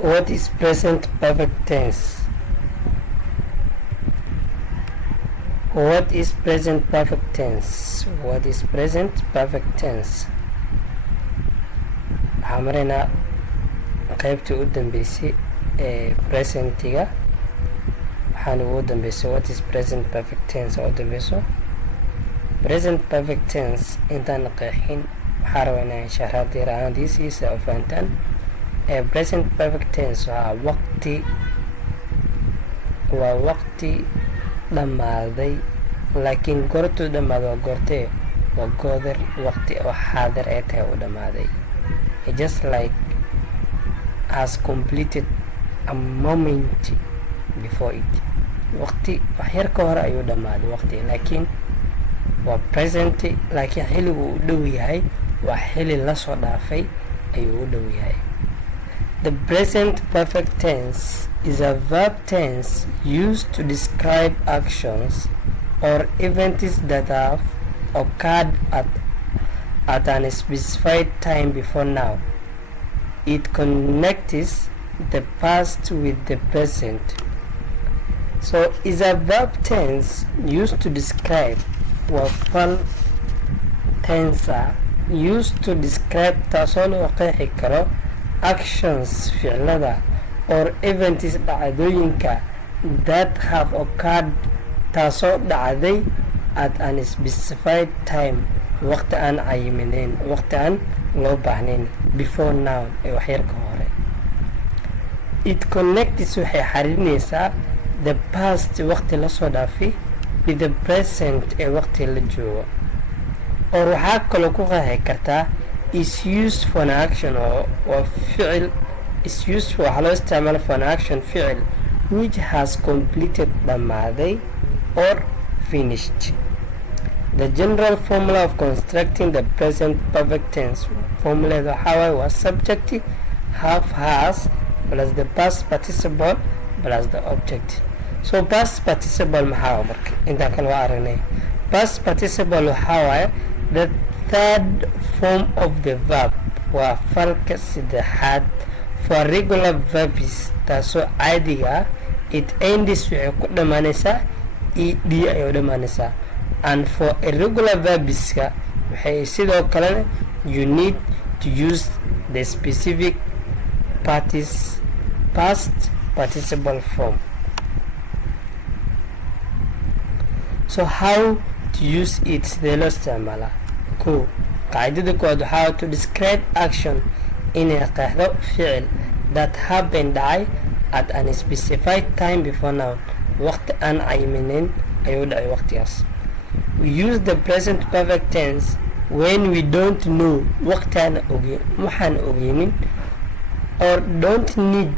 What is present perfect tense? What is present perfect tense? What is present perfect tense? waxaan maraynaa qaybtii u dambeysay ee presentiga. waxaan ugu dambeysay what is present perfect tense oo dambeyso. present perfect tense intaan qeexin waxaa rabaa inaan sharaxaad yar ahaantiisa u fahantaan. present perfect tense waa waqti dhammaaday, laakiin goortuu dhammaado waa goortee? waa goodar waqti oo xaadir ay tahay u dhammaaday. just like has completed a moment before it. waqti wax yar ka hore ayuu dhammaaday waqti, laakiin waa present, laakiin xilligu u dhow yahay waa xilli la soo dhaafay ayuu u dhow yahay. The present perfect tense is a verb tense used to describe actions or events that have occurred at an specified time before now. It connects the past with the present. So is a verb tense used to describe وفعل tense used to describe taasoo loo qeexi karo actions ficilada or events dhacdooyinka that have occurred taasoo dhacday at an specified time waqti aan cayiminayn, waqti aan loo baahnayn, before now ee wax yar ka hore. It connects waxay xariirinaysaa the past waqti la soo dhaafay with the present ee waqti la joogo. or waxaa kaloo ku qeexi kartaa is used for an action or ficil is used for waxaa loo isticmaala for an action ficil which has completed dhammaaday or finished. The general formula of constructing the present perfect tense formula was subject have has plus the past participle plus the object. So past participle maxaa marka inta kale waa aragnay. Past participle waxaa the third form of the verb waa falka saddexaad for regular verbs taasoo caadiga it ends waxay ku dhamaanaysaa ed ayay dhamaanaysaa. And for irregular verbs waxay sidoo kale you need to use the specific past participle form. So how to use it sidee loo isticmaalaa? qaacdada koowaad waxaa to describe action inay qeexdo ficil that happened dhacay at an specified time before now waqti aan cayiminayn ayuu dhacay waqtigaas. We use the present perfect tense when we don't know waxaan ogeynin or don't need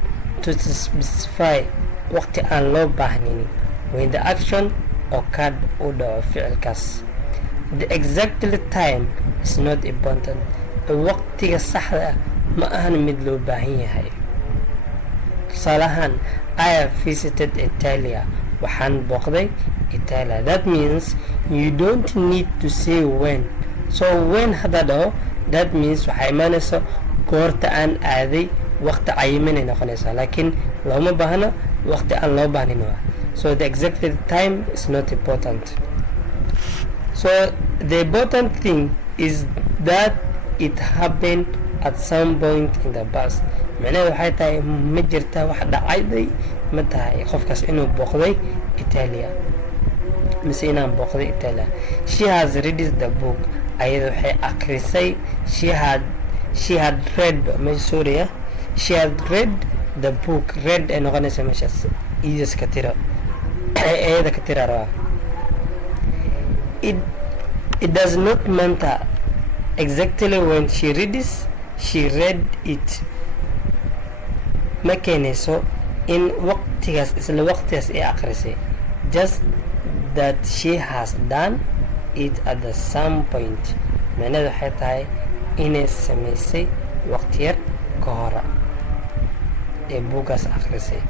to specify waqti aan loo baahnayn when the action occurred u dhaco ficilkaas. The exact time is not important. waqtiga saxda ma ahan mid loo baahan yahay. tusaalahaan I have visited Italia. waxaan booqday Italia. That means you don't need to say when. So when hada dhaho that means waxay imaanayso goorta aan aaday waqti cayiminay noqonaysaa, laakiin looma baahna waqti aan loo baahnin. So the exact time is not important. So the important thing is that it happened at some point in the past. macnaheedu waxay tahay ma jirta wax dhacayday, ma tahay qofkaas inuu booqday Italia mise inaan booqday Italia. She has read the book. ayada waxay akhrisay she had read she had read the book. read ay noqonaysa meeshaas idas ka tiro ayada ka tiro rabaa. It does not matter exactly when she read it. ma keenayso in waqtigaas isla waqtigaas ay akhrisay, just that she has done it at the some point. macnaheedu waxay tahay inay samaysay waqti yar ka hora ee buugaas akhrisay.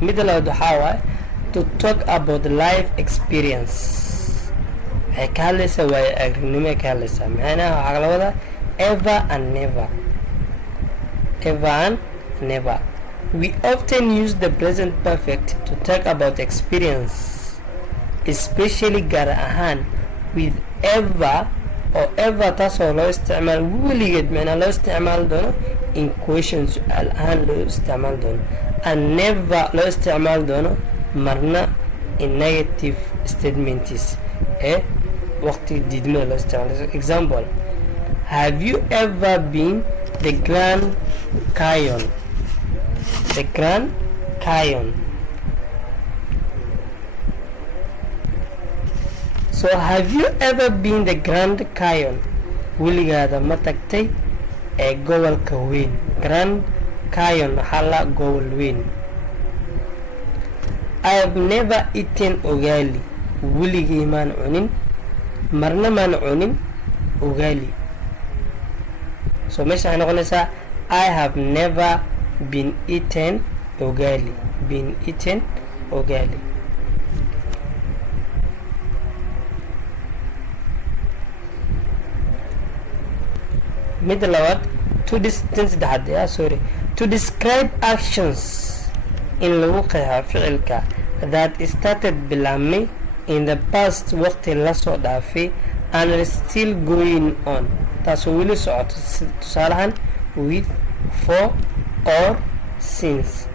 midda labaad waxaa waaye to talk about life experience. waxay ka hadlaysaa waayo aragnimo ka hadlaysaa. macnaha waxaa kala wadaa ever and never. We often use the present perfect to talk about experience, especially gaar ahaan with ever or ever taasoo loo isticmaal weligeed macnaa loo isticmaali doono in question su-aal ahaan loo isticmaali doono, and never loo isticmaali doono marna in negative statements waqti diidmada loo isticmaalo. Example, have you ever been the Grand Canyon? The Grand Canyon. So have you ever been the Grand Canyon? weligaada ma tagtay gobolka weyn. Grand Canyon waxaa la gobol weyn. I have never eaten ugali. weligay maan cunin marna maan cunin ugali. So meesha waxay noqonaysaa I have never been eaten ugali. Been eaten ugali. mid labaad to describe actions in lagu qeexo ficilka that started bilaabmay in the past waqti la soo dhaafay and still going on taasoo weli socoto. tusaalahan with, for, or since.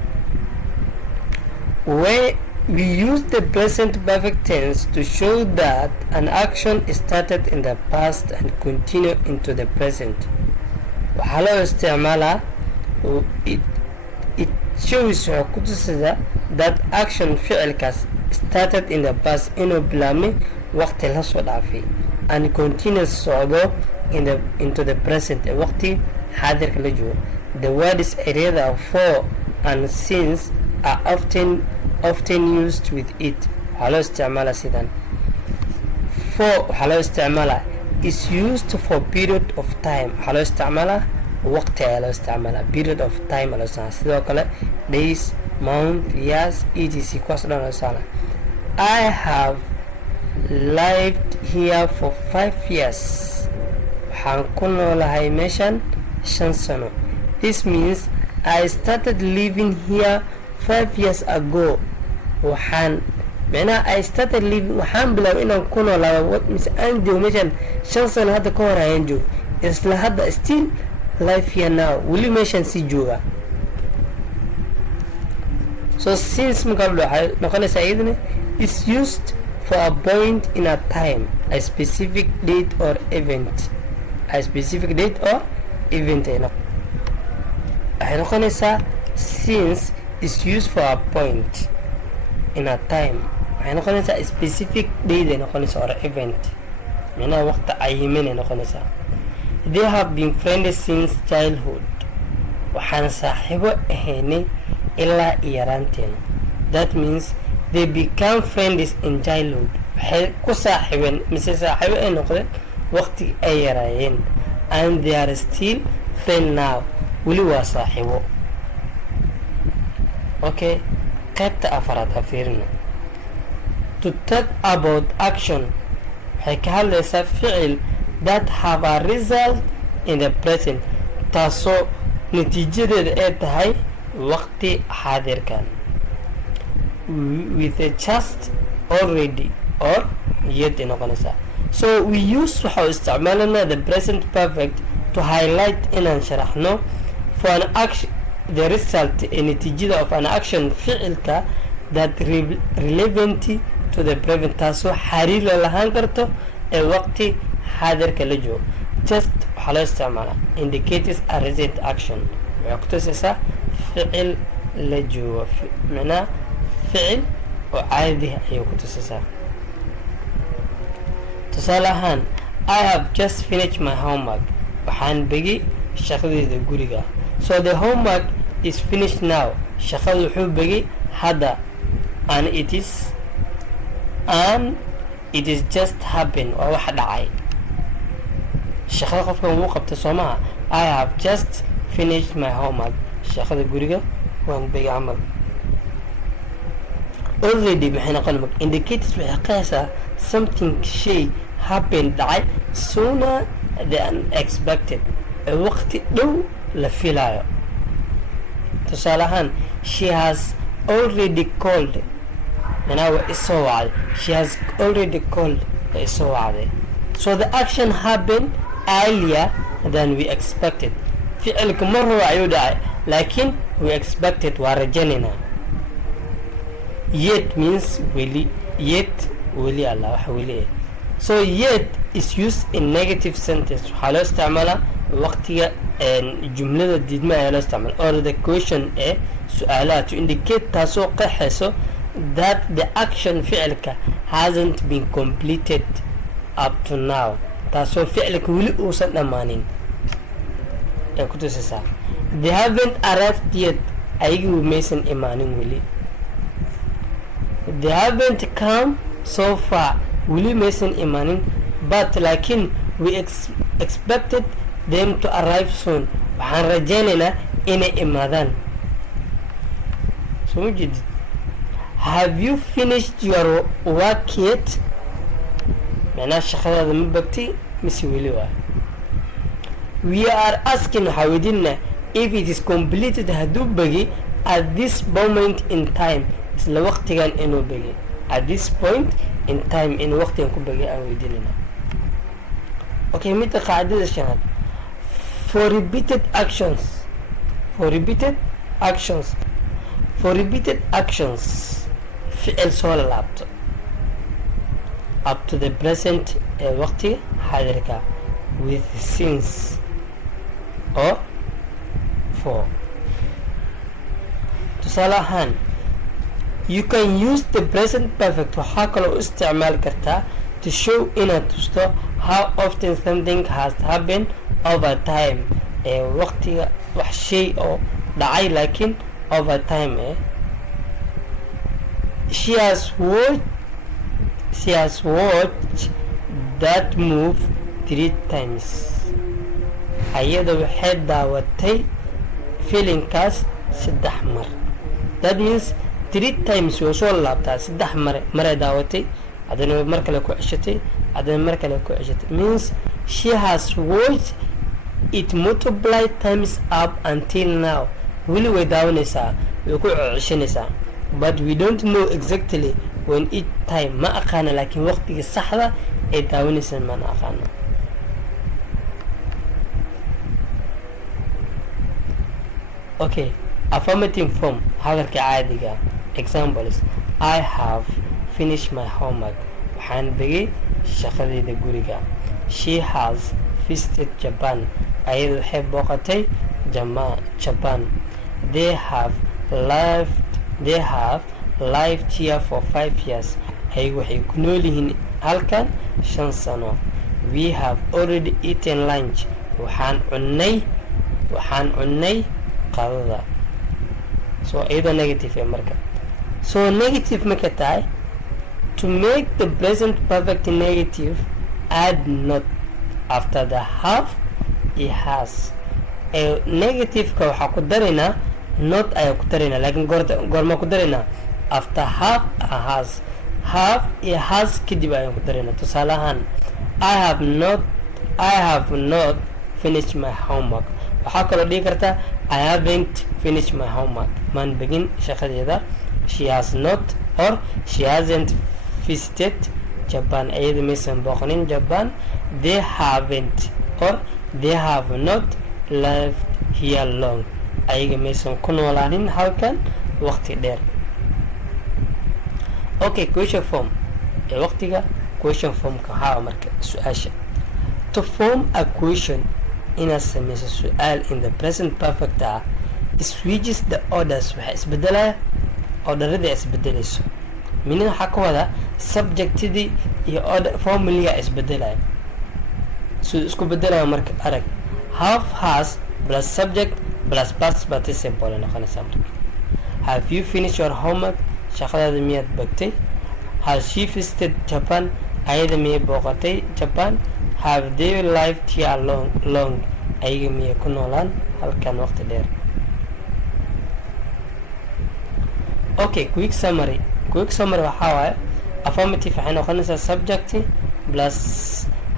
Where we use the present perfect tense to show that an action started in the past and continue into the present. waxaa loo isticmaalaa it shows kutusida that action ficilkaas started in the past inuu bilaabmay waqti la soo dhaafay and continues socdo into the present waqti xaadirka la joogo. The words area for and since are often used with it. waxaa loo isticmaalaa sidan. For waxaa loo isticmaalaa is used for period of time. waxaa loo isticmaalaa waqti ayaa loo isticmaalaa. period of time loo isticmaalaa. sidoo kale days, month, years, etc. kuwaas dhan loo isticmaalaa. I have lived here for 5 years. waxaan ku noolahay meeshan 5 sano. This means I started living here 5 years ago. waxaan I started living waxaan bilaabay inaan ku noolaado mise aan joogo meeshan 5 sano hadda ka hor ayaan joogo. isla hadda still life here now weli meeshan sii jooga. So since markaa waxay noqonaysaa iyadana is used for a point in a time, a specific date or event. A specific date or event waxay noqonaysaa since is used for a point in a time. waxay noqonaysaa a specific date ay noqonaysaa or event. macnaha waqti cayiman ay noqonaysaa. They have been friends since childhood. waxaan saaxiibo ahaynay ilaa yaraanteena. That means they become friends in childhood. waxay ku saaxiibeen mise saaxiibo ay noqdeen waqti ay yaraayeen. And they are still friends now. weli waa saaxiibo. Okay, qaybta afaraad ha fiirino. To talk about action waxay ka hadlaysaa ficil that have a result in the present taasoo natiijadeeda ay tahay waqti xaadirkan. With a just, already, or yet ay noqonaysaa. So we use waxaa isticmaalana the present perfect to highlight inaan sharaxno for an action the result natiijada of an action ficilka that relevant to the present taasoo xariir la lahaan karto ee waqti xaadirka la joogo. just waxaa loo isticmaalaa indicates a recent action. waxay ku tusaysaa ficil la joogo macnaha ficil oo caadi ayay ku tusaysaa. tusaale ahaan I have just finished my homework. waxaan begay shaqadeeda guriga. So the homework is finished now. shaqadu wuxuu begay hadda. and it is just happen. waa wax dhacay. shaqada qofkan wuu qabtay soo maha. I have just finished my homework. shaqada guriga waan begay camal. already maxay noqon indicates waxay qeexaysaa something shay happen dhacay sooner than expected. waqti dhow la filayo. tusaale ahaan she has already called manaa waa isoo wacday she has already called waa isoo wacday so the action happened earlier than we expected ficilka mar hore ayuu dhacay laakiin we expected waa rajanayna yet means weli alla wax weli so yet is used in negative sentence waxaa loo isticmaalaa waqtiga jumlada diidma ayaa loo isticmaala or the question su-aalaha to indicate taasoo qeexayso that the action ficilka hasn't been completed up to now taasoo ficilka weli uusan dhammaanin ee ku tusaysaa they haven't arrived yet ayagu maysan imaanin weli they haven't come so far weli maysan imaanin but laakiin we expected them to arrive soon waxaan rajaynaynaa inay imaadaan soo jeedid have you finished your work yet macnaha shaqadaada ma bagtay mise weli waa we are asking waxaa weydiinaa if it is completed hadduu bagi at this moment in time isla waqtigan inuu bagi at this point in time in waqtigan ku bagay aan weydiinayna okay midda qaacidada shanaad for repeated actions ficil soo laabto up to the present ee waqtiga xaadirka with since or for tusaale ahaan you can use the present perfect waxaa kaloo u isticmaali kartaa to show inaad tusto how often something has happened over time ee waqtiga wax shay oo dhacay laakiin over time she has watched that move 3 times ayada waxay daawatay filinkaas 3 mar that means 3 times way soo laabtaa 3 maray daawatay adana mar kale ku ceshatay means she has watched it multiply times up until now weli way daawanaysaa way ku ceshanaysaa but we don't know exactly when each time ma aqaana laakiin waqtiga saxda ay daawanaysaa ma aqaana okay affirmative form hadalka caadiga examples I have finished my homework waxaan begay shaqadayda guriga she has visited Japan ayadu waxay booqatay Japan they have lived here for 5 years ayagu waxay ku nool yihiin halkan 5 sano we have already eaten lunch waxaan cunnay qadada so iyadoo negative marka so negative marka tahay to make the present perfect negative add not after the have it has negative-ka waxaa ku daraynaa not ayaa ku daraynaa laakiin goorma ku daraynaa after have it has kadib ayaan ku daraynaa tusaale ahaan I have not finished my homework waxaa kaloo dhigi kartaa I haven't finished my homework maan begin shaqadeeda she has not or she hasn't visited Japan ayada maysan booqanin Japan they haven't or they have not lived here long ayaga maysan ku noolaanin halkan waqti dheer okay question form ee waqtiga question formka waxaa marka su-aasha to form a question inaad samayso su-aal in the present perfect switches the orders waxay isbedelaya orderadii isbedelayso minin waxaa ka wada subjectidii iyo order formuliga isbedelaya siduu isku bedelaya marka arag have has plus subject plus past participle noqonaysa marka have you finished your homework shaqadaada miyaad bagtay has she visited Japan ayada miyay booqatay Japan have they lived here long ayaga miyay ku noolaan halkan waqti dheer okay quick summary waxaa waaye affirmative waxay noqonaysaa subject plus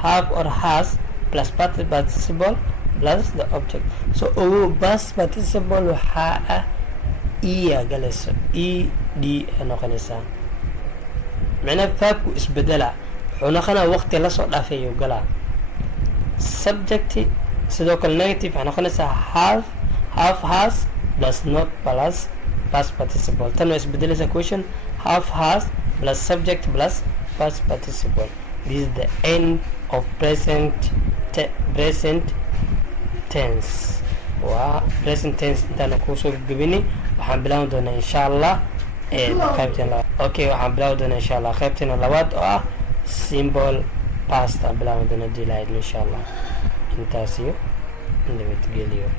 have or has plus past participle plus the object so past participle waxaa ah e galayso e d noqonaysaa macnaha faabku isbedela wuxuu noqonaa waqti lasoo dhaafay ayuu galaa subject sidoo kale negative waxay noqonaysaa half has plus not plus past participle tan waa isbedelaysaa question half has plus subject plus past participle. This is the end of present tense. Waa present tense intaan kusoo gabini waxaan bilaabi doonaa insha Allah qaybtan labaad. Okay, waxaan bilaabi doonaa insha Allah qaybtan labaad oo ah simple past bilaabi doonaa dilayd insha Allah. intaas iyo nabadgelyo.